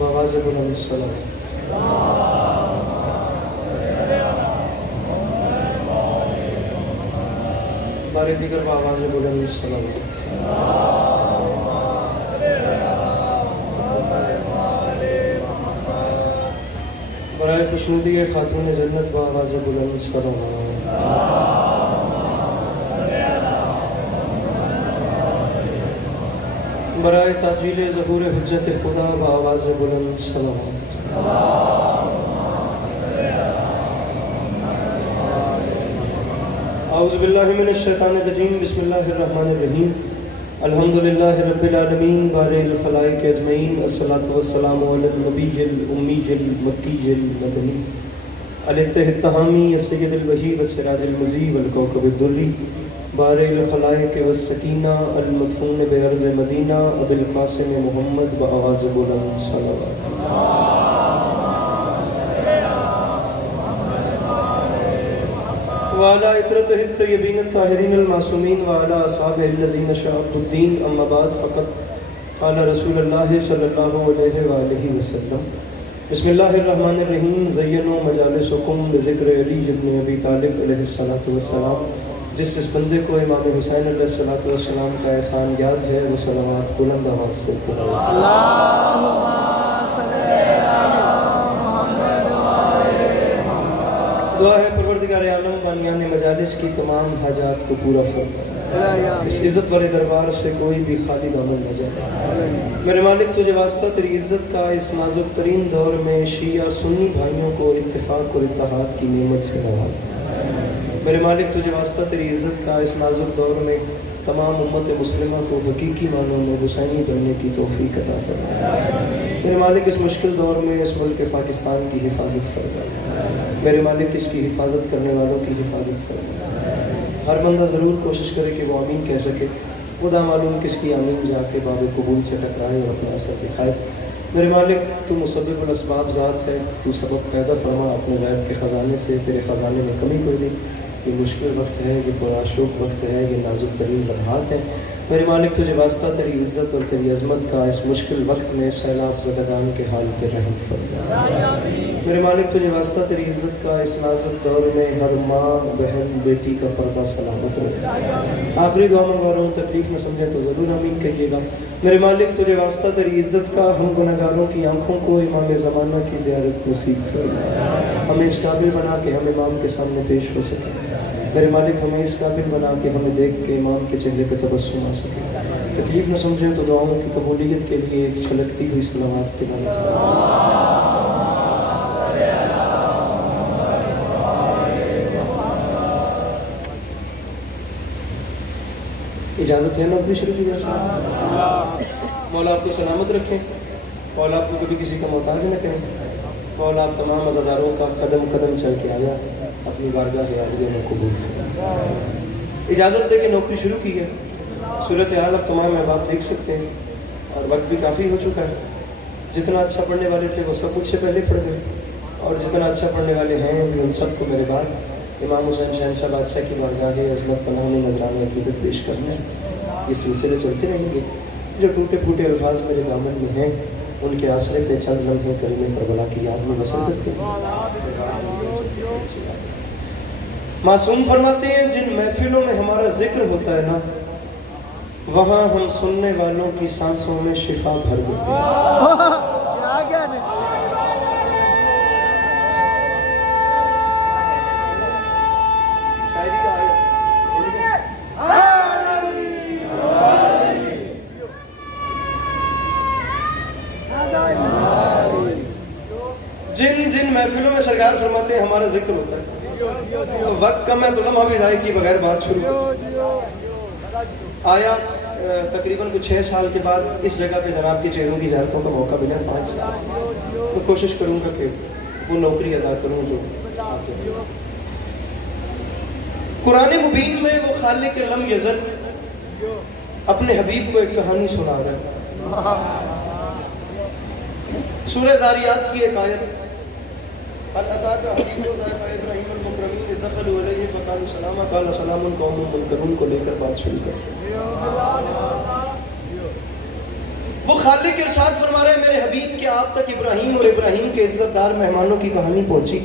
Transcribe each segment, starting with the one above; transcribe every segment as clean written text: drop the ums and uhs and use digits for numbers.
بآواز بلند السلام. بارے دیگر بآواز بلند السلام. برائے خوشنودی خاتون جنت بآواز بلند السلام. برائے تاجیل ظہور حجت خدا بآواز بلند السلام. اعوذ باللہ من الشیطان الرجیم. بسم اللہ الرحمن الرحیم. الحمدللہ رب العالمین بارئ الخلائق اجمعین. الصلاۃ والسلام علی النبی الامی المکی المدنی الاتحاد التہامی السید الوحی والسراج المضی والکوکب الدری بارئ الخلائق والسکینہ المدفون بعرض مدینہ ابی القاسم محمد بآواز بلند صلوات. وعلى اطرته الطيبين الطاهرين المعصومين وعلى اصحابه الذين شهدوا الدين. اما بعد فقد قال رسول الله صلى الله عليه وآله وسلم. بسم الله الرحمن الرحیم. زینوا مجالسکم بذکر علی ابن ابی طالب علیہ الصلوۃ والسلام. جس بندے کو امام حسین علیہ الصلوۃ والسلام کا احسان یاد ہے وہ صلوات بلند آواز سے پڑھے. اللہم صلی علی محمد وآل محمد. دعا ہے پروردگار عالم بانیان مجالس کی تمام حاجات کو پورا فرما. اس عزت والے دربار سے کوئی بھی خالی دامن نہ جائے. میرے مالک تجھے واسطہ تیری عزت کا اس نازک ترین دور میں شیعہ سنی بھائیوں کو اتفاق اور اتحاد کی نعمت سے نواز. میرے مالک تجھے واسطہ تیری عزت کا اس نازک دور میں تمام امت مسلمہ کو حقیقی معنوں میں حسینی بننے کی توفیق عطا فرما. میرے مالک اس مشکل دور میں اس ملک پاکستان کی حفاظت فرما. میرے مالک اس کی حفاظت کرنے والوں کی حفاظت فرما. ہر بندہ ضرور کوشش کرے کہ وہ آمین کہہ سکے. خدا معلوم کس کی آمین جا کے باب قبول سے ٹکرائے اور اپنا اثر دکھائے. میرے مالک تو مسبب الاسباب ذات ہے. تو سبب پیدا فرما اپنے غیب کے خزانے سے. تیرے خزانے میں کمی کوئی نہیں. یہ مشکل وقت ہے, یہ پرآشوب وقت ہے, یہ نازک ترین لمحات ہیں. میرے مالک تجھے واسطہ تیری عزت اور تیری عظمت کا اس مشکل وقت میں سیلاب زدگان کے حال پہ رحم فرما. میرے مالک تجھے واسطہ تیری عزت کا اس نازک دور میں ہر ماں بہن بیٹی کا پردہ سلامت رکھے. آخری دعا منگوا رہا ہوں, تکلیف نہ سمجھے تو ضرور آمین کہیے گا. میرے مالک تجھے واسطہ تیری عزت کا ہم گنہگاروں کی آنکھوں کو امام زمانہ کی زیارت نصیب فرما. ہمیں اس قابل بنا کہ ہم امام کے سامنے پیش ہو سکیں. میرے مالک ہمیں اس قابل بنا کہ ہمیں دیکھ کے امام کے چہرے پہ تبسم آ سکے. تکلیف نہ سمجھیں تو دعاؤں کی قبولیت کے لیے ایک چھلکتی ہوئی صلوات تلاوت کریں. اجازت ہے نا اپنی شروع کی جائے. مولا آپ کو سلامت رکھیں. مولا آپ کو کبھی کسی کا محتاج نہ کریں. مولا آپ تمام عزاداروں کا قدم قدم چل کے آیا اپنی بارگاہ حاضری میں قبول فرما. اجازت دے کہ نوکری شروع کی ہے. صورتحال اب تمام احباب دیکھ سکتے ہیں اور وقت بھی کافی ہو چکا ہے. جتنا اچھا پڑھنے والے تھے وہ سب مجھ سے پہلے پڑھ گئے, اور جتنا اچھا پڑھنے والے ہیں ان سب کو میرے بعد امام حسین شہنشاہ بادشاہ کی بارگاہ عظمت پناہ میں نذرانہ عقیدت پیش کرنا ہے. یہ سلسلے چلتے رہیں گے. جو ٹوٹے پھوٹے الفاظ میرے دامن میں ہیں ان کے آسرے پہ چند لمحے کلمہ کربلا کی یاد میں بسر کرتے ہیں. معصوم فرماتے ہیں جن محفلوں میں ہمارا ذکر ہوتا ہے نا, وہاں ہم سننے والوں کی سانسوں میں شفا بھر دیتے ہیں. جن محفلوں میں سرکار فرماتے ہیں ہمارا ذکر ہوتا ہے, وقت کم ہے تو لمحہ بھی ضائع کی بغیر بات شروع ہوتی ہے. آیا تقریباً کچھ 6 سال کے بعد اس جگہ پہ جناب کے چہروں کی زیارتوں کا موقع ملا. 5 سال تو کوشش کروں گا کہ وہ نوکری ادا کروں جو قرآن مبین میں وہ خالق لم یزل اپنے حبیب کو ایک کہانی سنا رہا ہے. سورہ زاریات کی ایک آیت کو لے کر بات شروع کر. وہ خالق ارشاد فرما رہے ہیں میرے حبیب کہ آپ تک ابراہیم اور ابراہیم کے عزت دار مہمانوں کی کہانی پہنچی.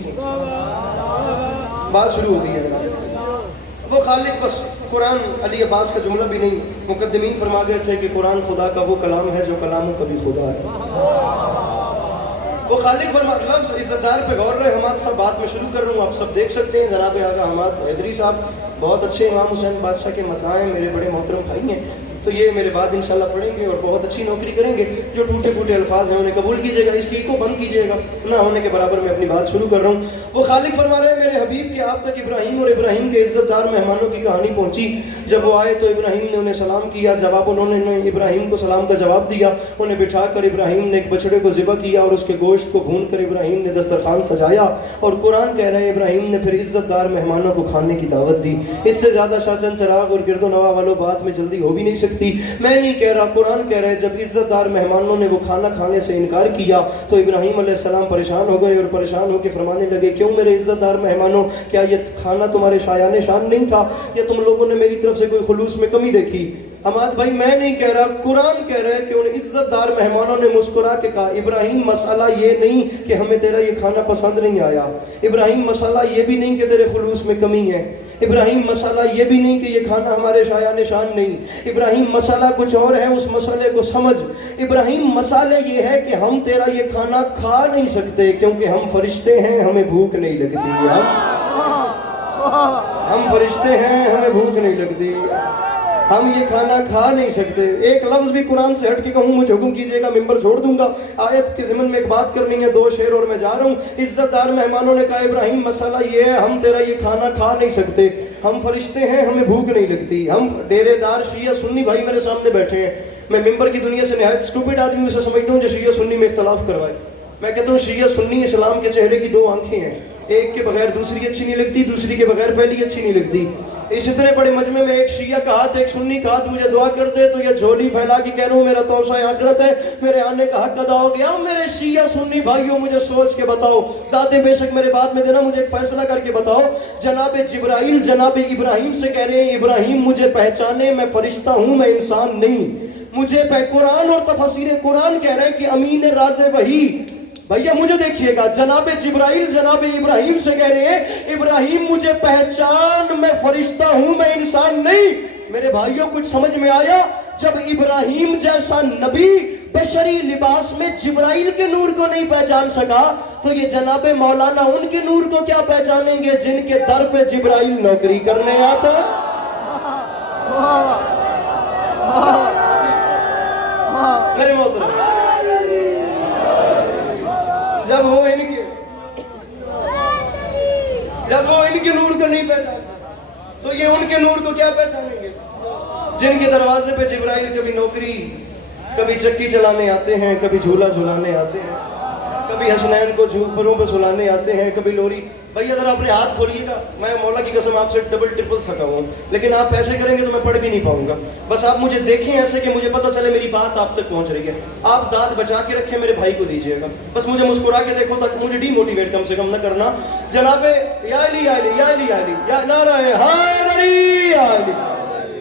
بات شروع ہو گئی ہے. وہ خالق بس قرآن علی عباس کا جملہ بھی نہیں, مقدمین فرما گئے تھے کہ قرآن خدا کا وہ کلام ہے جو کلام کبھی خدا ہے. وہ خالق فرما لفظ عزت دار پہ غور رہے. حماد صاحب بات میں شروع کر رہا ہوں, آپ سب دیکھ سکتے ہیں. جناب آغا حماد حیدری صاحب بہت اچھے امام حسین بادشاہ کے مداح ہیں, میرے بڑے محترم بھائی ہیں. تو یہ میرے بعد انشاءاللہ پڑھیں گے اور بہت اچھی نوکری کریں گے. جو ٹوٹے پھوٹے الفاظ ہیں انہیں قبول کیجیے گا, اس کی کو بند کیجیے گا, نہ ہونے کے برابر میں اپنی بات شروع کر رہا ہوں. وہ خالق فرما رہے ہیں میرے حبیب کہ آپ تک ابراہیم اور ابراہیم کے عزت دار مہمانوں کی کہانی پہنچی. جب وہ آئے تو ابراہیم نے انہیں سلام کیا. جواب انہوں نے ابراہیم کو سلام کا جواب دیا. انہیں بٹھا کر ابراہیم نے ایک بچڑے کو ذبح کیا اور اس کے گوشت کو بھون کر ابراہیم نے دسترخوان سجایا. اور قرآن کہہ رہے ہیں ابراہیم نے پھر عزت دار مہمانوں کو کھانے کی دعوت دی. اس سے زیادہ شاہ چند چراغ اور گرد و نواح والوں بات میں جلدی ہو بھی نہیں سکتی. میں نہیں کہہ رہا, قرآن کہہ رہے ہیں جب عزت دار مہمانوں نے وہ کھانا کھانے سے انکار کیا تو ابراہیم علیہ السلام پریشان ہو گئے اور پریشان ہو کے فرمانے لگے کیوں میرے عزت دار مہمانوں, کیا یہ کھانا تمہارے شایان شان نہیں تھا, یا تم لوگوں نے میری طرف سے کوئی خلوص میں کمی دیکھی؟ حماد بھائی میں نہیں کہہ رہا, قرآن کہہ رہے ہیں کہ ان عزت دار مہمانوں نے مسکرا کے کہا ابراہیم مسئلہ یہ نہیں کہ ہمیں تیرا یہ کھانا پسند نہیں آیا, ابراہیم مسئلہ یہ بھی نہیں کہ تیرے خلوص میں کمی ہے, ابراہیم مسئلہ یہ بھی نہیں کہ یہ کھانا ہمارے شایان شان نہیں, ابراہیم مسئلہ کچھ اور ہے, اس مسئلے کو سمجھ. ابراہیم مسئلہ یہ ہے کہ ہم تیرا یہ کھانا کھا نہیں سکتے کیونکہ ہم فرشتے ہیں, ہمیں بھوک نہیں لگتی یار, ہم فرشتے ہیں, ہمیں بھوک نہیں لگتی, ہم یہ کھانا کھا نہیں سکتے. ایک لفظ بھی قرآن سے ہٹ کے کہوں مجھے حکم کیجئے گا, ممبر چھوڑ دوں گا. آیت کے ضمن میں ایک بات کرنی ہے, 2 شعر اور میں جا رہا ہوں. عزت دار مہمانوں نے کہا ابراہیم مسئلہ یہ ہے ہم تیرا یہ کھانا کھا نہیں سکتے, ہم فرشتے ہیں, ہمیں بھوک نہیں لگتی. ہم ڈیرے دار شیعہ سنی بھائی میرے سامنے بیٹھے ہیں. میں ممبر کی دنیا سے نہایت اسٹوپڈ آدمی اسے سمجھتا ہوں جو شیعہ سنی میں اختلاف کروائے. میں کہتا ہوں شیعہ سنی اسلام کے چہرے کی 2 آنکھیں ہیں, ایک کے بغیر دوسری اچھی نہیں لگتی, دوسری کے بغیر پہلی اچھی نہیں لگتی. اس اتنے بڑے مجمع میں ایک شیعہ کا ہاتھ ایک سنی کا ہاتھ مجھے دعا کر دے تو یہ جھولی پھیلا کے کہہ رہا ہوں میرا توسع آخرت ہے, میرے آنے کا حق ادا ہو گیا. میرے شیعہ سنی بھائیوں مجھے سوچ کے بتاؤ, دادے بے شک میرے بات میں دینا, مجھے ایک فیصلہ کر کے بتاؤ. جناب جبرائیل جناب ابراہیم سے کہہ رہے ہیں ابراہیم مجھے پہچانے, میں فرشتہ ہوں, میں انسان نہیں. مجھے قرآن اور تفسیر قرآن کہہ رہے ہیں کہ امین راز وحی. بھیا مجھے دیکھیے گا, جناب جبرائیل جناب ابراہیم سے کہہ رہے ہیں ابراہیم مجھے پہچان, میں فرشتہ ہوں, میں انسان نہیں. میرے بھائیوں کچھ سمجھ میں آیا؟ جب ابراہیم جیسا نبی بشری لباس میں جبرائیل کے نور کو نہیں پہچان سکا تو یہ جناب مولانا ان کے نور کو کیا پہچانیں گے جن کے در پہ جبرائیل نوکری کرنے آتا. میرے محترم جب وہ ان کے نور کو نہیں پہچانتے تو یہ ان کے نور کو کیا پہچانیں گے جن کے دروازے پہ جبرائیل کبھی نوکری, کبھی چکی چلانے آتے ہیں, کبھی جھولا جھلانے آتے ہیں, کبھی حسنین کو پروں پہ سلانے آتے ہیں, کبھی لوری. بھائی اگر آپ نے ہاتھ کھولیے گا, میں مولا کی قسم آپ سے ڈبل ٹرپل تھکا ہوں, لیکن آپ ایسے کریں گے تو میں پڑھ بھی نہیں پاؤں گا. بس آپ مجھے دیکھیں ایسے کہ مجھے پتہ چلے میری بات آپ تک پہنچ رہی ہے. آپ دانت بچا کے رکھیں, میرے بھائی کو دیجیے گا, بس مجھے مسکرا کے دیکھو تاکہ مجھے ڈی موٹیویٹ کم سے کم نہ کرنا. جناب یا علی یا علی یا علی یا علی یا نعرہ حیدری یا علی.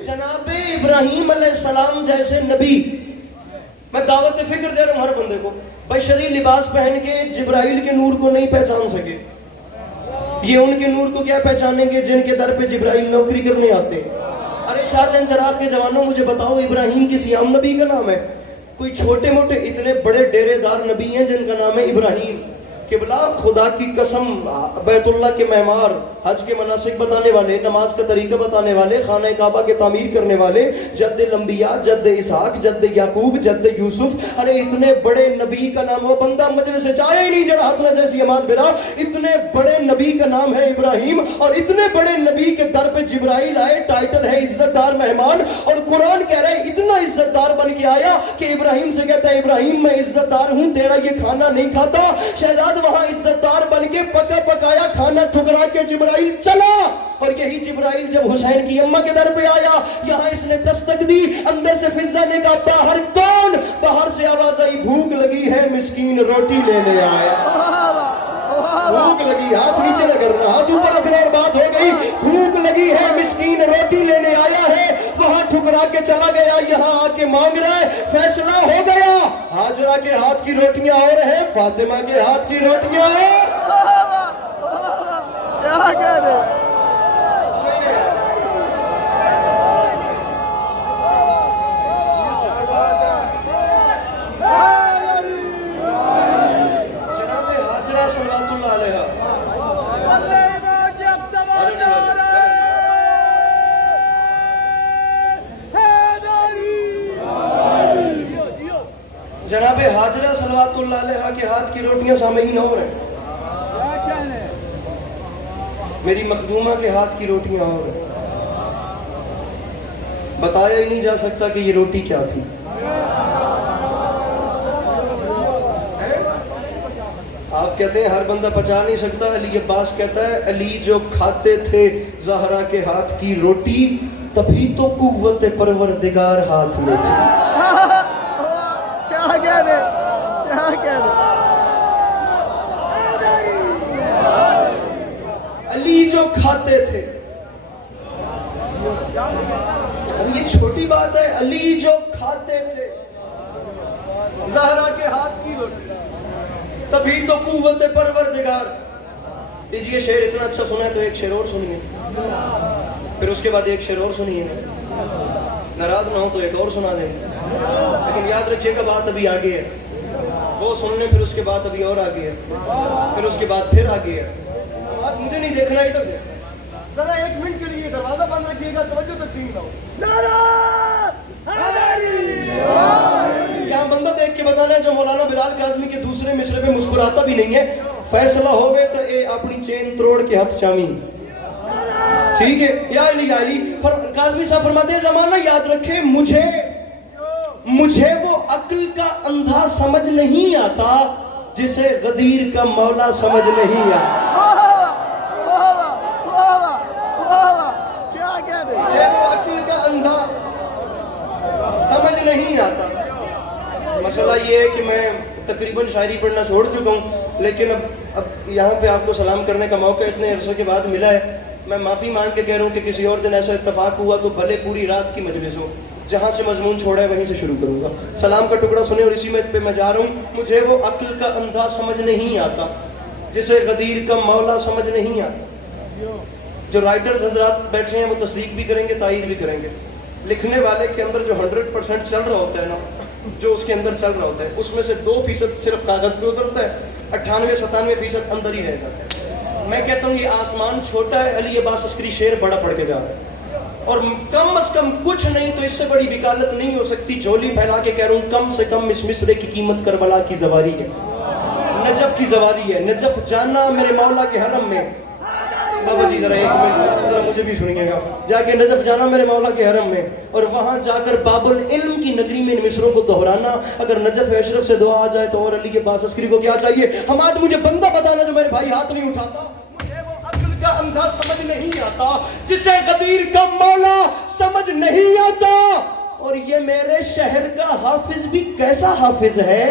جناب ابراہیم علیہ السلام جیسے نبی, میں دعوت فکر دے رہا ہوں ہر بندے کو, بشری لباس پہن کے جبرائیل کے نور کو نہیں پہچان سکے, یہ ان کے نور کو کیا پہچانیں گے جن کے در پہ جبرائیل نوکری کرنے آتے. ارے شاہ چند چراغ کے جوانوں مجھے بتاؤ, ابراہیم کسی عام نبی کا نام ہے؟ کوئی چھوٹے موٹے اتنے بڑے ڈیرے دار نبی ہیں جن کا نام ہے ابراہیم. قبلہ خدا کی قسم, بیت اللہ کے معمار, حج کے مناسک بتانے والے, نماز کا طریقہ بتانے والے, خانہ کعبہ کے تعمیر کرنے والے, جد الانبیاء, جد اسحاق, جد یعقوب, جد یوسف. ارے اتنے بڑے نبی کا نام, وہ بندہ مجلس سے چاہے ہی نہیں جڑا ہاتھ جیسی اماد برا, اتنے بڑے نبی کا نام ہے ابراہیم, اور اتنے بڑے نبی کے در پہ جبرائیل آئے, ٹائٹل ہے عزت دار مہمان, اور قرآن کہہ رہے اتنا عزت دار بن کے آیا کہ ابراہیم سے کہتا ہے ابراہیم میں عزت دار ہوں, تیرا یہ کھانا نہیں کھاتا. شہزاد وہاں عزت دار بن کے پکا پکایا کھانا ٹھکرا کے جبرائیل چلا, اور یہی جبرائیل جب حسین کی اماں کے در پہ آیا, یہاں اس نے دستک دی, اندر سے فضا نے کہا باہر کون؟ باہر سے آواز آئی بھوک لگی ہے مسکین روٹی لینے آیا. بھوک لگی, ہاتھ نیچے نہ کرنا, ہاتھ اوپر رکھنا اور بات ہو گئی. بھوک لگی ہے مسکین روٹی لینے آیا ہے, وہاں ٹھکرا کے چلا گیا, یہاں آ کے مانگ رہا ہے, فیصلہ ہو گیا. ہاجرہ کے ہاتھ کی روٹیاں اور ہیں, فاطمہ کے ہاتھ کی روٹیاں ہیں. کیا کہہ رہے جناب ہاجرہ صلوات اللہ علیہا, جناب ہاجرہ صلوات اللہ علیہا کے ہاتھ کی روٹیاں سامعین اور ہیں, میری مخدومہ کے ہاتھ کی روٹیاں اور ہیں. بتایا ہی نہیں جا سکتا کہ یہ روٹی کیا تھی. آپ کہتے ہیں ہر بندہ پچا نہیں سکتا, علی عباس کہتا ہے علی جو کھاتے تھے زہرا کے ہاتھ کی روٹی, تبھی تو قوت پروردگار ہاتھ میں تھی. کیا کہہ رہے کیا کہہ رہے علی جو کھاتے تھے, اب یہ چھوٹی بات ہے, علی جو کھاتے تھے زہرا کے ہاتھ کی روٹی, تبھی تو قوت پروردگار. دیجئے شعر اتنا اچھا سنا ہے تو ایک شعر اور سنیے, پھر اس کے بعد ایک شعر اور سنیے, ناراض نہ ہو تو ایک اور سنا دیں, لیکن یاد رکھیے گا بات ابھی آگے ہے. وہ سن لیں, پھر اس کے بعد ابھی اور آگے ہے, پھر اس کے بعد پھر آگے ہے. بات مجھے نہیں دیکھنا, ادھر ذرا ایک منٹ کے لیے دروازہ بند رکھیے گا, توجہ تقسیم نہ ہو. یہاں بندہ دیکھ کے بتانا ہے جو مولانا بلال کاظمی کے دوسرے مصرے پہ مسکراتا بھی نہیں ہے, فیصلہ ہو گئے تو اے اپنی چین تروڑ کے ہاتھ چامی. ٹھیک ہے, یا علی یا علی. کاظمی صاحب فرماتے ہیں زمانہ یاد رکھے, مجھے وہ عقل کا اندھا سمجھ نہیں آتا جسے غدیر کا مولا سمجھ نہیں آتا. مجھے وہ عقل کا اندھا سمجھ نہیں آتا. مسئلہ یہ ہے کہ میں تقریباً شاعری پڑھنا چھوڑ چکا ہوں, لیکن اب یہاں پہ آپ کو سلام کرنے کا موقع اتنے عرصے کے بعد ملا ہے. میں معافی مانگ کے کہہ رہا ہوں کہ کسی اور دن ایسا اتفاق ہوا تو بھلے پوری رات کی مجلس ہو, جہاں سے مضمون چھوڑا ہے وہیں سے شروع کروں گا. سلام کا ٹکڑا سنیں اور اسی میں پہ میں جا رہا ہوں. مجھے وہ عقل کا اندھا سمجھ نہیں آتا جسے غدیر کا مولا سمجھ نہیں آتا. جو رائٹرز حضرات بیٹھے ہیں وہ تصدیق بھی کریں گے, تائید بھی کریں گے. لکھنے والے کے اندر جو 100% چل رہا ہوتا ہے نا, جو اس کے اندر چل رہا ہوتا ہے, اس میں سے 2% صرف کاغذ پہ اترتا ہے, 98-97% اندر ہی رہ جاتا ہے. میں کہتا ہوں یہ آسمان چھوٹا ہے, علی عباس عسکری شعر بڑا پڑھ کے جا رہا ہے, اور کم از کم کچھ نہیں تو اس سے بڑی وکالت نہیں ہو سکتی. جھولی پھیلا کے کہہ رہا ہوں کم سے کم اس مصرے کی قیمت کربلا کی زواری ہے, نجف کی زواری ہے. نجف جانا میرے مولا کے حرم میں, بابا جی ذرا ایک منٹ ذرا مجھے بھی سنیے گا, جا کے نجف جانا میرے مولا کے حرم میں, اور وہاں جا کر باب العلم کی نگری میں ان مصروں کو دہرانا. اگر نجف اشرف سے دعا آ جائے تو اور علی کے پاس عسکری کو کیا چاہیے. حماد مجھے بندہ بتانا جو میرے بھائی ہاتھ نہیں اٹھاتا. مجھے وہ عقل کا اندھا سمجھ نہیں آتا جسے غدیر کا مولا سمجھ نہیں آتا. اور یہ میرے شہر کا حافظ بھی کیسا حافظ ہے,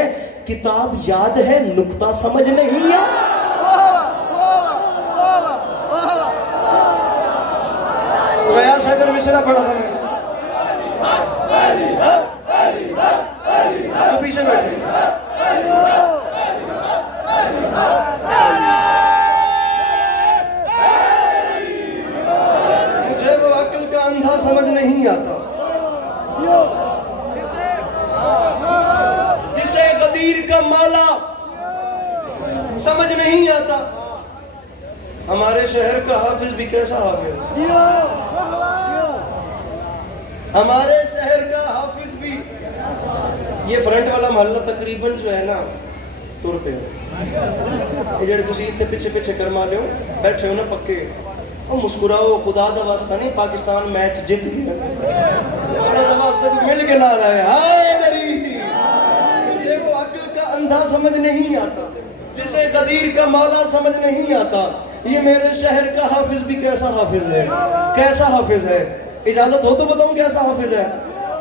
کتاب یاد ہے نقطہ سمجھ نہیں آتا. غیاث حیدر مصرا پڑھا تھا میں, تو پیچھے بیٹھے. مجھے وہ عقل کا اندھا سمجھ نہیں آتا جسے غدیر کا مولا سمجھ نہیں آتا. ہمارے شہر کا حافظ بھی کیسا حافظ, ہمارے شہر کا حافظ بھی. یہ فرنٹ والا محلہ تقریباً جو ہے نا تر پہ ہو, یہ تسی اتنے پیچھے پیچھے کرما لے ہو بیٹھے ہو نا پکے, اور مسکراؤ, خدا دا واسطہ نہیں, پاکستان میچ جیت گیا, خدا دا واسطہ کچھ مل کے نہ رہا ہے. ہائے میری, مجھے وہ عقل کا اندھا سمجھ نہیں آتا جسے غدیر کا مولا سمجھ نہیں آتا. یہ میرے شہر کا حافظ بھی کیسا حافظ ہے, کیسا حافظ ہے. اجازت ہو تو بتاؤں کیسا حافظ ہے.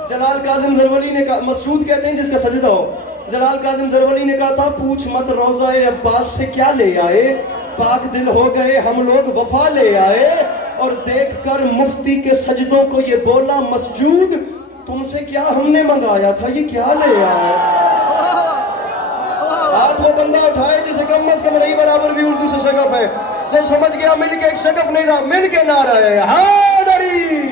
جلال کاظم زرولی نے کہا, مسعود کہتے ہیں جس کا سجدہ ہو, جلال کاظم زرولی نے کہا تھا پوچھ مت روضہ عباس سے کیا لے آئے, پاک دل ہو گئے ہم لوگ وفا لے آئے. اور دیکھ کر مفتی کے سجدوں کو یہ بولا مسجود تم سے کیا ہم نے منگایا تھا یہ کیا لے آئے. ہاتھ وہ بندہ اٹھائے جسے کم از کم نہیں برابر بھی اردو سے شگف ہے, جو سمجھ گیا مل کے ایک شگف نہیں رہا, مل کے نہ رہے حیدری.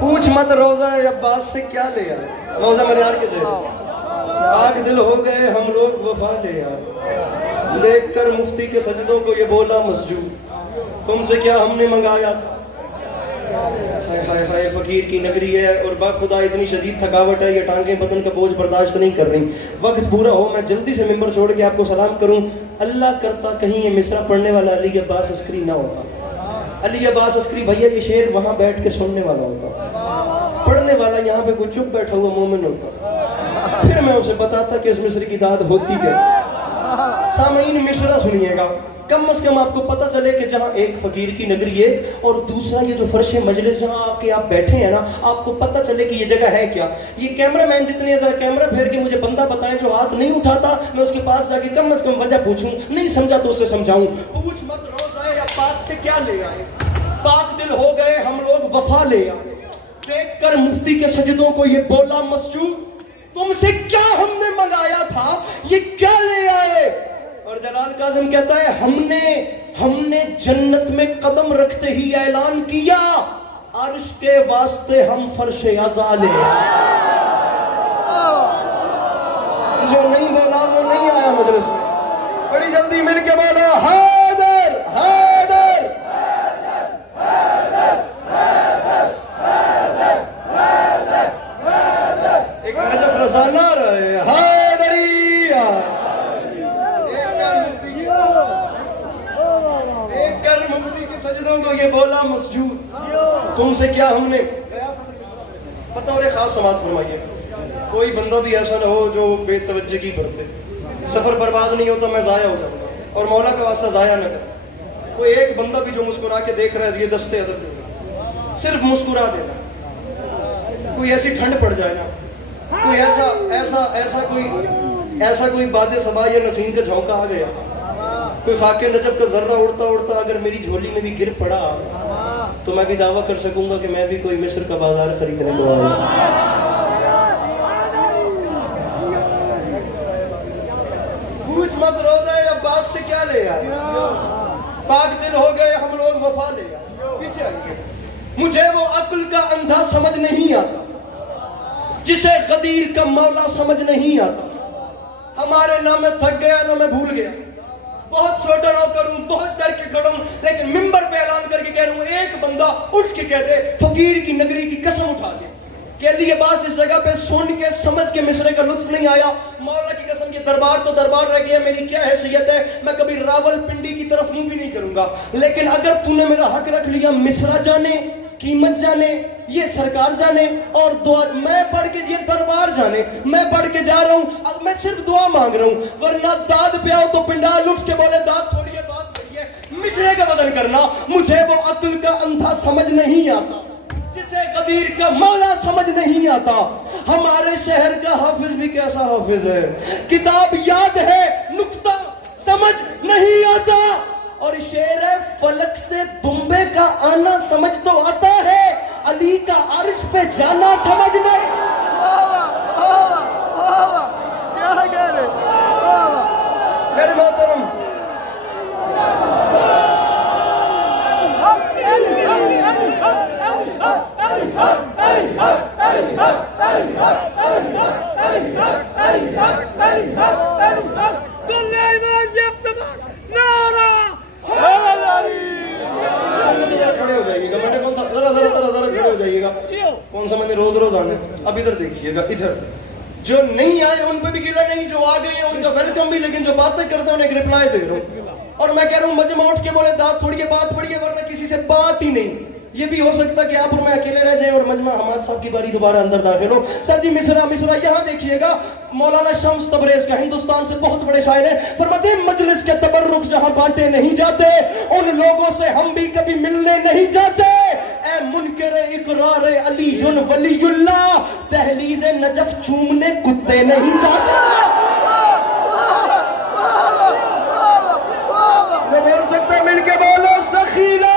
پوچھ مت روزہ عباس سے کیا لے آئے, روزہ ملیار کے سے پاک دل ہو گئے ہم لوگ وفا لے آئے. دیکھ کر مفتی کے سجدوں کو یہ بولا مسجود تم سے کیا ہم نے منگایا تھا. ہائے ہائے ہائے فقیر کی نگری ہے اور باخدا اتنی شدید تھکاوٹ ہے, یہ ٹانگیں بدن کا بوجھ برداشت نہیں کر رہی. وقت پورا ہو میں جلدی سے ممبر چھوڑ کے آپ کو سلام کروں. اللہ کرتا کہیں یہ مصرع پڑھنے والا علی عباس عسکری نہ ہوتا. علی عباس عسکری بھیا یہ شعر وہاں بیٹھ کے سننے والا ہوتا, پڑھنے والا یہاں پہ کوئی چپ بیٹھا ہوا مومن ہوتا. پھر میں اسے بتاتا کہ اس مصرع کی داد ہوتی کیا. سامعین مصرع سنیے گا, کم از کم آپ کو پتہ چلے کہ جہاں ایک فقیر کی نگری ہے اور دوسرا یہ جو فرش مجلس جہاں آپ کے آپ بیٹھے ہیں نا, آپ کو پتہ چلے کہ یہ جگہ ہے کیا. یہ کیمرہ مین جتنے ذرا کیمرہ پھیر کے مجھے بندہ بتائے جو ہاتھ نہیں اٹھاتا, میں اس کے پاس جا کے کم از کم وجہ پوچھوں, نہیں سمجھا تو اسے سمجھاؤں. پوچھ مت روزہ عباس سے کیا لے آئے, پاک دل ہو گئے ہم لوگ وفا لے آئے. دیکھ کر مفتی کے سجدوں کو یہ بولا مسجود تم سے کیا ہم نے منگایا تھا یہ کیا لے آئے. اور جلال کاظم کہتا ہے ہم نے جنت میں قدم رکھتے ہی اعلان کیا عرش کے واسطے ہم فرش عزا لے آئے. جو نہیں بولا وہ نہیں آیا مجلس میں. بڑی جلدی مل کے بولا حیدر حیدر. ایک نجف رسانہ رہے حیدری. دیکھ کر مفتی کے سجدوں کو یہ بولا مسجود تم سے کیا ہم نے. بطور خاص سماعت فرمائیے, کوئی بندہ بھی ایسا نہ ہو جو بے توجہی برتے. سفر برباد نہیں ہوتا میں ضائع ہو جاؤں گا, اور مولا کا واسطہ ضائع نہ کر. کوئی ایک بندہ بھی جو مسکرا کے دیکھ رہا ہے یہ دستے ادب دینا, صرف مسکرا دینا. کوئی ایسی ٹھنڈ پڑ جائے نا, کوئی ایسا کوئی باد صبا یا نسیم کا جھونکا آ گیا, کوئی خاک نجف کا ذرہ اڑتا اڑتا اگر میری جھولی میں بھی گر پڑا تو میں بھی دعویٰ کر سکوں گا کہ میں بھی کوئی مصر کا بازار خریدنے کو آیا. پوچھ مت روزہ عباس سے کیا لے آئے, پاک دل ہو گئے ہم لوگ وفا لے آئے. پیچھے آئیے. مجھے وہ عقل کا اندھا سمجھ نہیں آتا جسے غدیر کا مولا سمجھ نہیں آتا. ہمارے نہ میں تھک گیا نہ میں بھول گیا, بہت چھوٹا نہ کروں بہت ڈر کے کھڑوں, لیکن ممبر پہ اعلان کر کے کہہ رہا ہوں ایک بندہ اٹھ کے کہہ دے فقیر کی نگری کی قسم اٹھا دے کہ علی عباس اس جگہ پہ سن کے سمجھ کے مصرع کا لطف نہیں آیا. مولا کی قسم یہ دربار تو دربار رہ گیا, میری کیا حیثیت ہے, میں کبھی راول پنڈی کی طرف منہ بھی نہیں کروں گا. لیکن اگر تو نے میرا حق رکھ لیا, مصرع جانے قیمت جانے یہ سرکار جانے اور دعا میں پڑھ کے یہ دربار جانے, میں پڑھ کے جا رہا ہوں, میں صرف دعا مانگ رہا ہوں. ورنہ داد پہ آؤ تو پنڈال اٹھ کے بولے داد تھوڑی ہے بات بڑی ہے, مصرع کا وزن کرنا. مجھے وہ عقل کا اندھا سمجھ نہیں آتا جسے قدیر کا مولا سمجھ نہیں آتا. ہمارے شہر کا حافظ بھی کیسا حافظ ہے, کتاب یاد ہے نکتہ سمجھ نہیں آتا. اور شعر ہے فلک سے دمبے کا آنا سمجھ تو آتا ہے, علی کا عرش پہ جانا سمجھ نہیں. کیا کہہ رہے میرے محترم کھڑے ہو جائیے گا, میں نے ذرا کھڑے ہو جائیے گا. کون سا میں نے روز آنا ہے. اب ادھر دیکھیے گا, ادھر جو نہیں آئے ان پہ بھی گلا نہیں, جو آ گئے ہیں ان کا ویلکم بھی, لیکن جو باتیں کرتے ہیں انہیں ایک رپلائی دے رہا ہوں. اور میں کہہ رہا ہوں مجمع اٹھ کے بولے داد تھوڑی ہے بات بڑی ہے, ورنہ کسی سے بات ہی نہیں. یہ بھی ہو سکتا کہ آپ اور میں اکیلے رہ جائیں اور مجمع حماد صاحب کی باری دوبارہ اندر داخل ہو. سر جی مصرع یہاں دیکھیے گا. مولانا شمس تبریز کا ہندوستان سے بہت بڑے شاعر ہیں, فرماتے ہیں مجلس کے تبرک جہاں بانٹے نہیں جاتے ان لوگوں سے ہم بھی کبھی ملنے نہیں جاتے. اے منکر اقرار علی ولی اللہ, دہلیز نجف چومنے کتے نہیں جاتے. جو بول سکتے مل کے بولو سخی لا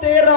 13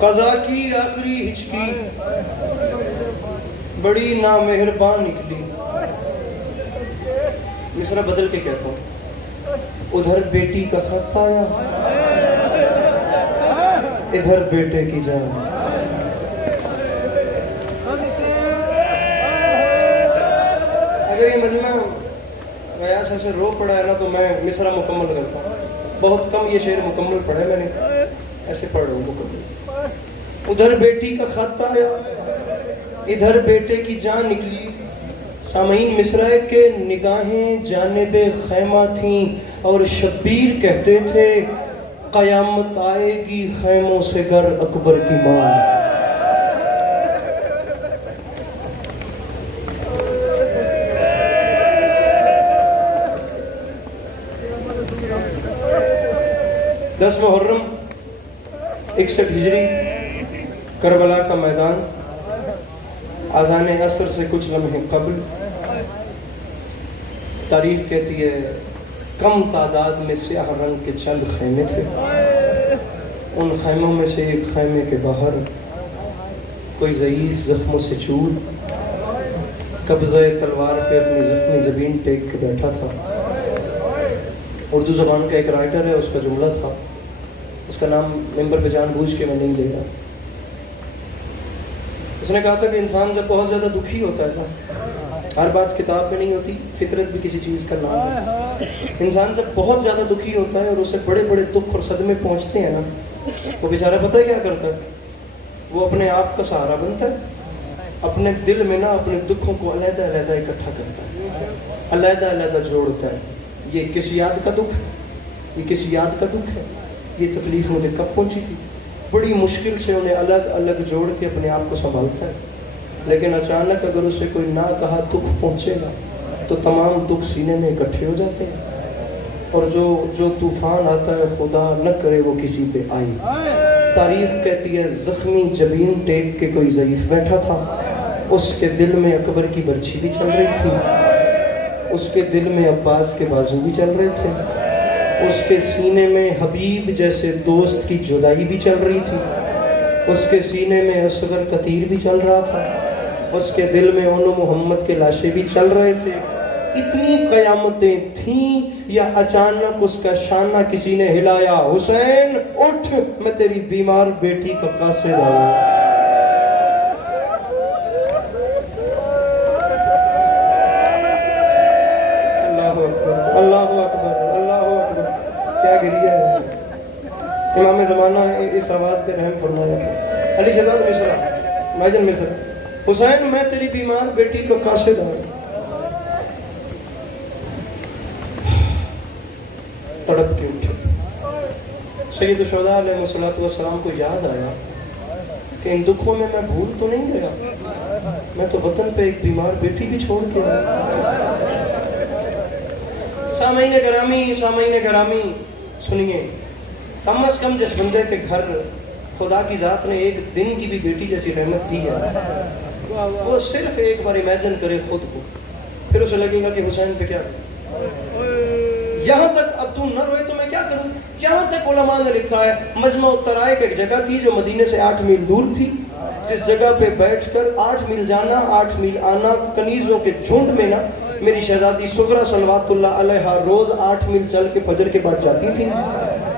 قضا کی آخری ہچکی بڑی نامہربان نکلی. مصرع بدل کے کہتا ہوں. ادھر بیٹی کا خط آیا, ادھر بیٹے کی جان. اگر یہ مجمع ریاض سے رو پڑا ہے نا تو میں مصرع مکمل کرتا ہوں. بہت کم یہ شعر مکمل پڑھا ہے میں نے, ایسے پڑھ رہا ہوں مکمل. ادھر بیٹی کا خط آیا, ادھر بیٹے کی جان نکلی. سامعین, مصرع کے نگاہیں جانب خیمہ تھیں اور شبیر کہتے تھے قیامت آئے گی خیموں سے گر اکبر کی ماں. دس محرم 61 ہجری, کربلا کا میدان. اذان عصر سے کچھ لمحے قبل. تاریخ کہتی ہے کم تعداد میں سیاہ رنگ کے چند خیمے تھے. ان خیموں میں سے ایک خیمے کے باہر کوئی ضعیف زخموں سے چور قبضہ تلوار پہ اپنی زخمی زبین ٹیک کے بیٹھا تھا. اردو زبان کا ایک رائٹر ہے, اس کا جملہ تھا, اس کا نام ممبر پہ جان بوجھ کے میں نہیں لے رہا. اس نے کہا تھا کہ انسان جب بہت زیادہ دکھی ہوتا ہے نا, ہر بات کتاب میں نہیں ہوتی, فطرت بھی کسی چیز کا نام ہے. انسان جب بہت زیادہ دکھی ہوتا ہے اور اسے بڑے بڑے دکھ اور صدمے پہنچتے ہیں نا, وہ بیچارہ پتہ ہے کیا کرتا ہے؟ وہ اپنے آپ کا سہارا بنتا ہے. اپنے دل میں نا اپنے دکھوں کو علیحدہ علیحدہ اکٹھا کرتا ہے, علیحدہ علیحدہ جوڑتا ہے. یہ کس یاد کا دکھ ہے, یہ کس یاد کا دکھ ہے, یہ تکلیف مجھے کب پہنچی تھی. بڑی مشکل سے انہیں الگ الگ جوڑ کے اپنے آپ کو سنبھالتا ہے. لیکن اچانک اگر اسے کوئی نہ کہا دکھ پہنچے گا تو تمام دکھ سینے میں اکٹھے ہو جاتے ہیں, اور جو طوفان آتا ہے خدا نہ کرے وہ کسی پہ آئی. تاریخ کہتی ہے زخمی جبین ٹیک کے کوئی ضعیف بیٹھا تھا. اس کے دل میں اکبر کی برچھی بھی چل رہی تھی, اس کے دل میں عباس کے بازو بھی چل رہے تھے, اس کے سینے میں حبیب جیسے دوست کی جدائی بھی چل رہی تھی, اس کے سینے میں اصغر قطیر بھی چل رہا تھا, اس کے دل میں اون و محمد کے لاشیں بھی چل رہے تھے. اتنی قیامتیں تھیں یا اچانک اس کا شانہ کسی نے ہلایا, حسین اٹھ, میں تیری بیمار بیٹی کا قاصد آیا. اللہ اکبر, اللہ اکبر. کیا گریہ ہے. امام زمانہ اس آواز پہ رحم فرمایا. علی شہزاد مصرع, ماجن مصرع. حسین میں تیری بیمار بیٹی کو قاصد آیا. تڑپ کے اٹھے. سید الشہداء علیہ الصلوۃ والسلام کو یاد آیا کہ ان دکھوں میں میں بھول تو نہیں گیا, میں تو وطن پہ ایک بیمار بیٹی بھی چھوڑ کے آیا. سامعین گرامی سنیے, کم از کم جس بندے کے گھر خدا کی ذات نے ایک دن کی بھی بیٹی جیسی رحمت دی ہے, وہ صرف ایک بار امیجن کرے خود کو, پھر اسے لگے گا کہ حسین پہ کیا. یہاں تک اب تم نہ روئے تو میں کیا کروں. یہاں تک علماء نے لکھا ہے مجمع الطرائق ایک جگہ تھی جو مدینے سے 8 میل دور تھی, جس جگہ پہ بیٹھ کر 8 میل جانا 8 میل آنا, کنیزوں کے جھنڈ میں نا میری شہزادی صغرا صلوات اللہ علیہا روز 8 میل چل کے فجر کے بعد جاتی تھی.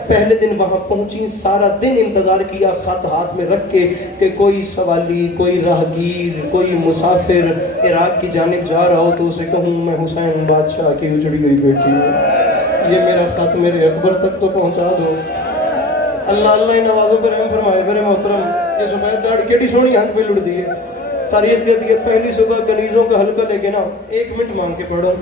پہلے دن وہاں پہنچی, سارا دن انتظار کیا خط ہاتھ میں رکھ کے کہ کوئی سوالی, کوئی راہگیر, کوئی مسافر عراق کی جانب جا رہا ہو تو اسے کہوں میں حسین بادشاہ کی اجڑی گئی بیٹی ہوں, یہ میرا خط میرے اکبر تک تو پہنچا دو. اللہ اللہ نوازوں پر رحم فرمائے. میرے محترم, یہ سفید داڑھی کیڑی سونی ہاتھ پہ لڑ دی ہے. تاریخ کہتی ہے پہلی صبح کنیزوں کا حلقہ لے کے نا 1 منٹ مانگ کے پڑھو.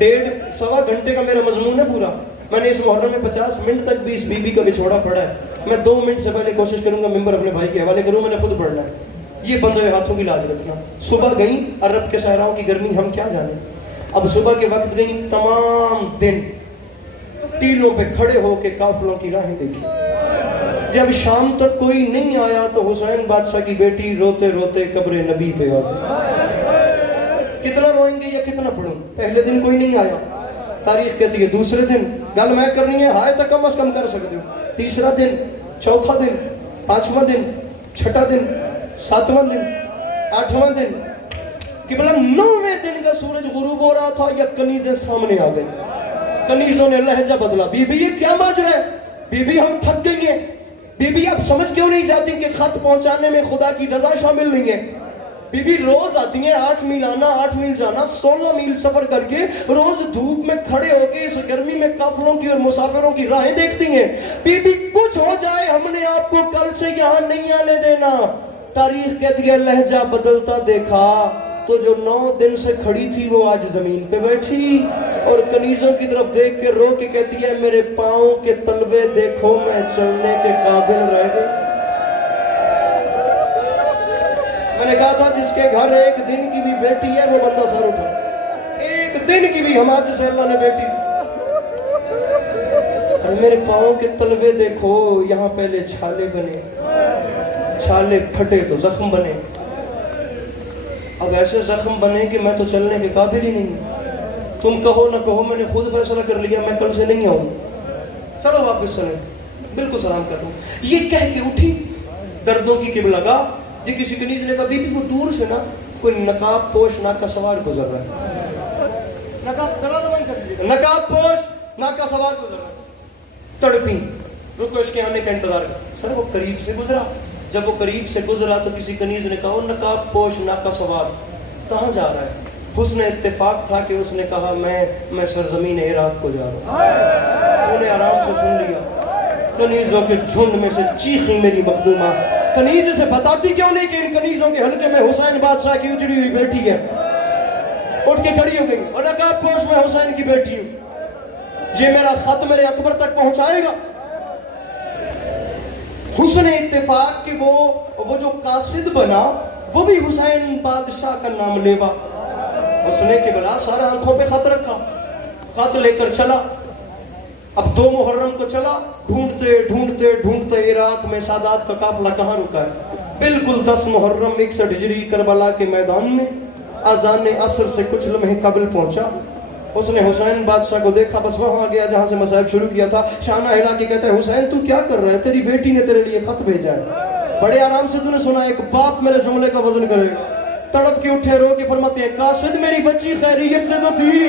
1.5 گھنٹے کا میرا مضمون ہے پورا. میں نے اس محرم میں 50 منٹ تک بھی اس بی بی کا بچھوڑا پڑھا ہے. میں 2 منٹ سے پہلے کوشش کروں گا ممبر اپنے بھائی کے حوالے کروں, میں نے خود پڑھنا ہے. یہ بندے ہاتھوں کی لاج رکھنا. صبح گئیں عرب کے صحراؤں کی گرمی ہم کیا جانیں. اب صبح کے وقت گئیں, تمام دن ٹیلوں پہ کھڑے ہو کے قافلوں کی راہیں دیکھی. جب شام تک کوئی نہیں آیا تو حسین بادشاہ کی بیٹی روتے روتے قبر نبی پہ آ گئی. کتنا روئیں گے یا کتنا پڑھیں. پہلے دن کوئی نہیں آیا. تاریخ کہتی ہے دوسرے دن گل میں کرنی ہے ہائے تو کم از کم کر سکتے ہو. تیسرا دن, چوتھا دن, 5واں دن, چھٹا دن، 7واں دن، 8واں دن، قبلہ 9ویں دن کا سورج غروب ہو رہا تھا یا کنیزیں سامنے آ گئی. کنیزوں نے لہجہ بدلا. بی بی یہ کیا ماجرا ہے؟ بی بی ہم تھک گئی ہیں. بی بی اب سمجھ کیوں نہیں جاتی کہ خط پہنچانے میں خدا کی رضا شامل نہیں ہے؟ بی بی روز آتی ہیں 8 میل آنا 8 میل جانا 16 میل سفر کر کے روز دھوپ میں کھڑے ہو کے اس گرمی میں قافلوں کی اور مسافروں کی راہیں دیکھتی ہیں. بی بی کچھ ہو جائے ہم نے آپ کو کل سے یہاں نہیں آنے دینا. تاریخ کہتی ہے لہجہ بدلتا دیکھا تو جو 9 دن سے کھڑی تھی وہ آج زمین پہ بیٹھی اور کنیزوں کی طرف دیکھ کے رو کے کہتی ہے میرے پاؤں کے تلوے دیکھو میں چلنے کے قابل رہ گئی. میں نے کہا تھا جس کے گھر ایک دن کی بھی بیٹی ہے وہ بندہ سر اٹھا. ایک دن کی بھی ہمارے سے اللہ نے بیٹی. اور میرے پاؤں کے تلوے دیکھو یہاں پہلے چھالے بنے, چھالے پھٹے تو زخم بنے, اب ایسے زخم بنے کہ میں تو چلنے کے قابل ہی نہیں ہوں. تم کہو نہ کہو میں نے خود فیصلہ کر لیا میں کل سے نہیں آؤں. چلو واپس چلیں, بالکل سلام کرتا ہوں. یہ کہہ کے اٹھی دردوں کی قبلہ گاہ. یہ کسی کنیز نے کہا بی بی وہ دور سے نا کوئی نقاب پوش ناکا سوار گزر رہا ہے. نقاب پوش ناکا سوار گزر رہا ہے. تڑپی, رکو اس کے آنے کا انتظار کر. سر وہ قریب سے گزرا. جب وہ قریب سے گزرا تو کسی کنیز نے کہا نقاب پوش ناکا سوار کہاں جا رہا ہے؟ حسن اتفاق تھا کہ اس نے کہا میں سرزمین عراق کو جا رہا ہوں. تو نے آرام سے سن لیا. کنیزوں کے جھنڈ میں سے چیخی میری مخدومہ. کنیز سے بتاتی کیوں نہیں کہ ان کنیزوں کے حلقے میں حسین بادشاہ کی اجڑی ہوئی بیٹی ہے. اٹھ کے کھڑی ہو گئی اور نقاب پوش میں حسین کی بیٹی ہوں. یہ میرا خط میرے اکبر تک پہنچائے گا. حسن اتفاق کہ وہ جو قاصد بنا وہ بھی حسین بادشاہ کا نام لیوا. اس نے کہ بلا سارا آنکھوں پہ خط رکھا, خط لے کر چلا. اب 2 محرم کو چلا, ڈھونڈتے ڈھونڈتے ڈھونڈتے عراق میں سادات کا قافلہ کہاں رکا ہے. بالکل 10 محرم 61 ہجری کربلا کے میدان میں اذان عصر سے کچھ لمحے قبل پہنچا. اس نے حسین بادشاہ کو دیکھا, بس وہاں گیا جہاں سے مصائب شروع کیا تھا. شانہ ہلا کے کہتا ہے حسین تو کیا کر رہا ہے؟ تیری بیٹی نے تیرے لیے خط بھیجا ہے. بڑے آرام سے تو نے سنا, ایک باپ میرے جملے کا وزن کرے گا. تڑپ کے اٹھے رو کے فرماتے ہیں قاصد میری بچی خیریت سے تو تھی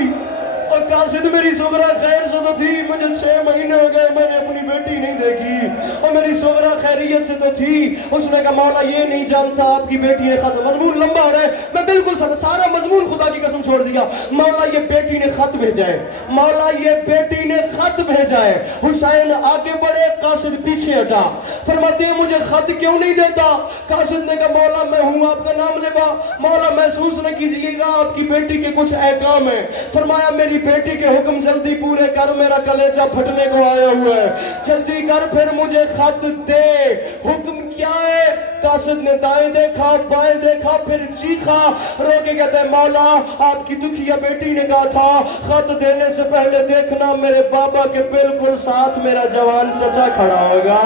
اور قاصد میری صغرا خیر سے تو تھی. مجھے 6 مہینے ہو گئے میں نے اپنی بیٹی نہیں دیکھی اور میری صغرا خیریت سے تو تھی. اس نے کہا مولا یہ نہیں جانتا آپ کی بیٹی نے خط. مضمون لمبا ہو رہا ہے, میں بالکل سارا مضمون خدا کی قسم چھوڑ دیا. مولا یہ بیٹی نے خط بھیجا ہے, مولا یہ بیٹی نے خط بھیجا ہے. حسین آگے بڑھے, قاصد پیچھے ہٹا. فرماتے ہیں مجھے خط کیوں نہیں دیتا؟ قاصد نے کہا مولا میں ہوں آپ کا نام لیوا. مولا محسوس نہ کیجئے گا آپ کی بیٹی کے کچھ احکام ہیں. فرمایا میری بیٹی کے حکم جلدی پورے کر, میرا کلیجہ پھٹنے کو آیا ہوا ہے. جلدی کر پھر مجھے خط دے. حکم کیا ہے؟ قاصد نے دائیں دیکھا بائیں دیکھا پھر چیخا, رو کے کہتے ہیں مولا آپ کی دکھیا بیٹی نے کہا تھا خط دینے سے پہلے دیکھنا میرے بابا کے بالکل ساتھ میرا جوان چچا کھڑا ہوگا.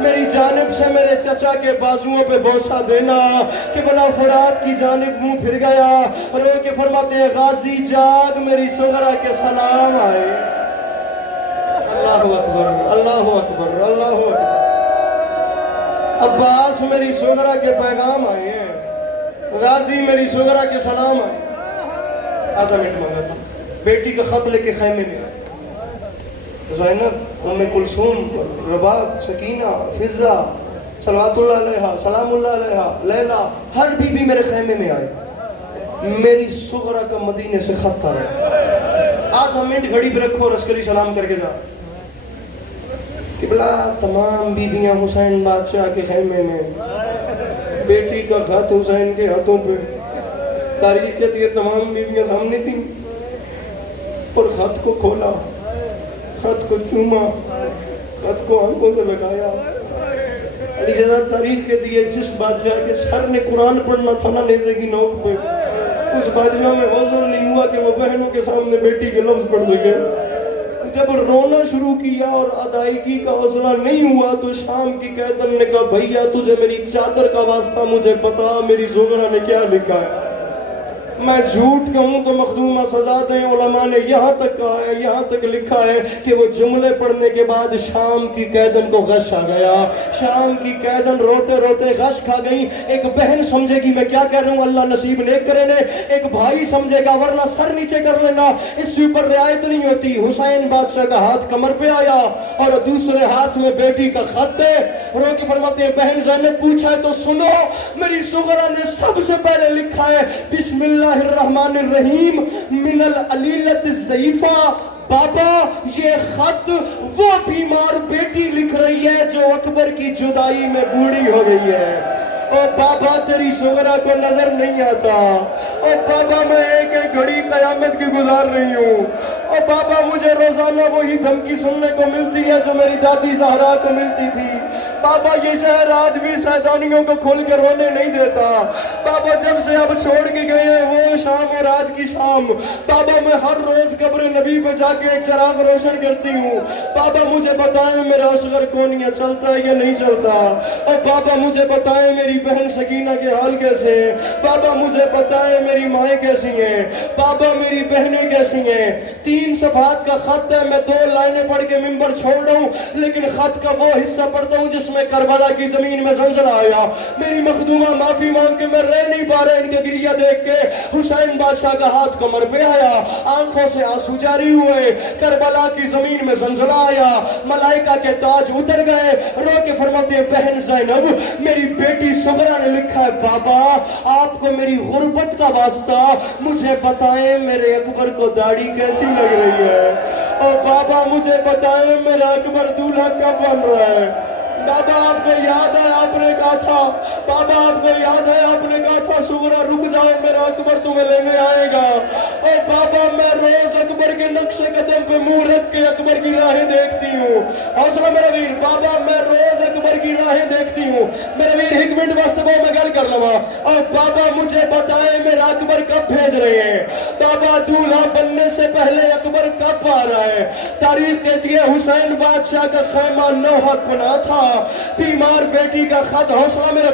میری جانب سے میرے چچا کے بازوؤں پہ بوسہ دینا کہ بلا فرات کی جانب منہ پھر گیا. رو کے فرماتے ہیں غازی جاگ میری صغرا کے سلام آئے. اللہ اکبر اللہ اکبر اللہ اکبر. عباس میری صغرا کے پیغام آئے ہیں, غازی میری صغرا کے سلام آئے. آدھا منٹ مانگا تھا. بیٹی کا خط لے کے خیمے میں آئے. زینب, ام کلثوم, رباب, سکینہ, فضہ صلوات اللہ علیہا سلام اللہ علیہا, لیلا, ہر بی بی میرے خیمے میں آئے. میری صغرا کا مدینے سے خط آیا. آدھا منٹ گھڑی پہ رکھو اور عسکری سلام کر کے جا. قبلہ تمام بیویاں حسین بادشاہ کے خیمے میں, بیٹی کا خط حسین کے ہاتھوں پہ. تاریخ کہتی ہے تمام بیویاں سامنے تھیں اور خط کو کھولا, خط کو چوما, خط کو آنکھوں سے لگایا. علی جزا تاریخ کہتی ہے جس بادشاہ کے سر نے قرآن پڑھنا تھا نا نیزے کی نوک پہ, اس بادشاہ میں عذر نہیں ہوا کہ وہ بہنوں کے سامنے بیٹی کے لفظ پڑھ سکے. جب رونا شروع کیا اور ادائیگی کا حوصلہ نہیں ہوا تو شام کی قیدن نے کہا بھیا تجھے میری چادر کا واسطہ مجھے بتا میری زغرا نے کیا لکھا ہے. میں جھوٹ کہوں تو مخدومہ سزا دیں. علماء نے یہاں تک کہا ہے, یہاں تک لکھا ہے کہ وہ جملے پڑھنے کے بعد شام کی قیدن کو غش آ گیا. شام کی قیدن روتے روتے غش کھا گئی. ایک بہن سمجھے گی میں کیا کہہ رہا ہوں, اللہ نصیب نیک کرے نے. ایک بھائی سمجھے گا ورنہ سر نیچے کر لینا, اس سے اوپر رعایت نہیں ہوتی. حسین بادشاہ کا ہاتھ کمر پہ آیا اور دوسرے ہاتھ میں بیٹی کا خط ہے. رو کے فرماتے ہیں بہن زینب پوچھا ہے تو سنو, میری صغرا نے سب سے پہلے لکھا ہے بسم اللہ الرحمن الرحیم من العلیلۃ الضعیفہ. بابا یہ خط وہ بیمار بیٹی لکھ رہی ہے جو اکبر کی جدائی میں بوڑھی ہو گئی ہے. او بابا تیری صغرا کو نظر نہیں آتا. او بابا میں ایک ایک گھڑی قیامت کی گزار رہی ہوں. او بابا مجھے روزانہ وہی دھمکی سننے کو ملتی ہے جو میری دادی زہرا کو ملتی تھی. بابا یہ شہر آج بھی سیدانیوں کو کھول کے رونے نہیں دیتا. بابا جب سے اب چھوڑ کے گئے ہیں وہ شام اور آج کی شام, بابا میں ہر روز قبر نبی پہ جا کے ایک چراغ روشن کرتی ہوں. بابا مجھے بتائیں میرا اصغر کونیا چلتا ہے یا نہیں چلتا. اور بابا مجھے بتائیں میری بہن سکینہ کے حال کیسے ہیں. بابا مجھے بتائیں میری مائیں کیسی ہیں. بابا میری بہنیں کیسی ہیں. 3 صفحات کا خط ہے, میں 2 لائنیں پڑھ کے منبر چھوڑ رہا ہوں, لیکن خط کا وہ حصہ پڑھتا ہوں جس میں کربلا کی زمین میں زلزلہ آیا. میری مخدومہ معافی مانگ کے میں رہ نہیں پا رہے ان کے گریہ دیکھ کے. حسین بادشاہ کا ہاتھ کمر پہ آیا, آنکھوں سے آنسو جاری ہوئے. کربلا کی زمین میں زلزلہ آیا, ملائکہ کے تاج اتر گئے. رو کے فرماتے ہیں بہن زینب میری بیٹی صغرا نے لکھا ہے بابا آپ کو میری غربت کا واسطہ, مجھے بتائیں میرے اکبر کو داڑھی کیسی لگ رہی ہے. اور بابا مجھے بتائیں میرا اکبر دولہا کب بن رہا ہے. بابا آپ کو یاد ہے آپ نے کہا تھا, بابا آپ کو یاد ہے آپ نے کہا تھا صغرا رک جاؤ میرا اکبر تمہیں لینے آئے گا. اور بابا میں روز اکبر کے نقش قدم پہ منہ رکھ کے اکبر کی راہیں دیکھتی ہوں. حوصلہ میرا ویر, بابا میں روز اکبر کی راہیں دیکھتی ہوں. میرا ویر ایک منٹ واسطے وہ میں گل کر لوا. اور بابا مجھے بتائیں میرا اکبر کب بھیج رہے ہیں. بابا دولہا بننے سے پہلے اکبر کب آ رہا ہے. تاریخ کہتی ہے حسین بادشاہ کا خیمہ نوحہ کنا تھا, بیمار بیٹی کا خط. حوصلہ میرا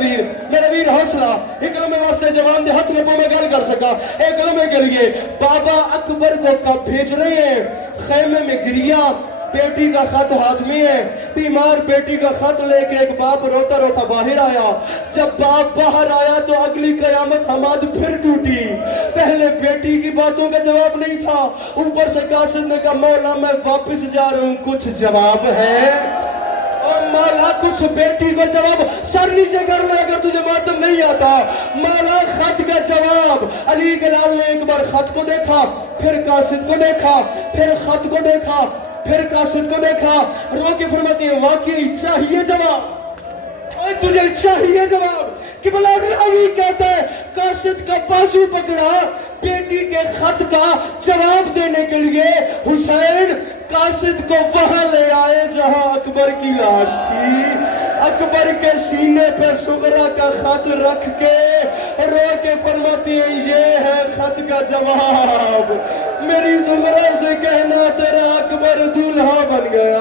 ویر حوصلہ. ایک لمحے واسطے جوان دے ہاتھ لپوں میں گل کر سکا, ایک لمحے کے لیے. بابا اکبر کو کب بھیج رہے ہیں. خیمے میں گریا, بیٹی کا خط ہاتھ میں ہے. بیمار بیٹی کا خط لے کے ایک باپ روتا روتا باہر آیا. جب باپ باہر آیا تو اگلی قیامت حماد پھر ٹوٹی. پہلے بیٹی کی باتوں کا جواب نہیں تھا, اوپر سے قاصد نے کہا مولا میں واپس جا رہا ہوں کچھ جواب ہے. اور مولا کچھ بیٹی کو جواب سر نیچے کر لے اگر تجھے ماتم نہیں آتا. مولا خط کا جواب. علی کے لال نے ایک بار خط کو دیکھا, پھر قاصد کو دیکھا, پھر خط کو دیکھا, پھر قاصد کو دیکھا. رو کے فرماتے ہیں واقعی چاہیے جواب, تجھے چاہیے جواب. کہ بلا راوی کہتا ہے قاصد کا بازو پکڑا بیٹی کے خط کا جواب دینے کے لیے. حسین قاصد کو وہاں لے آئے جہاں اکبر کی لاش تھی. اکبر کے سینے پہ صغرا کا خط رکھ کے رو کے فرماتی ہے یہ ہے خط کا جواب. میری صغرا سے کہنا تیرا اکبر دولہا بن گیا.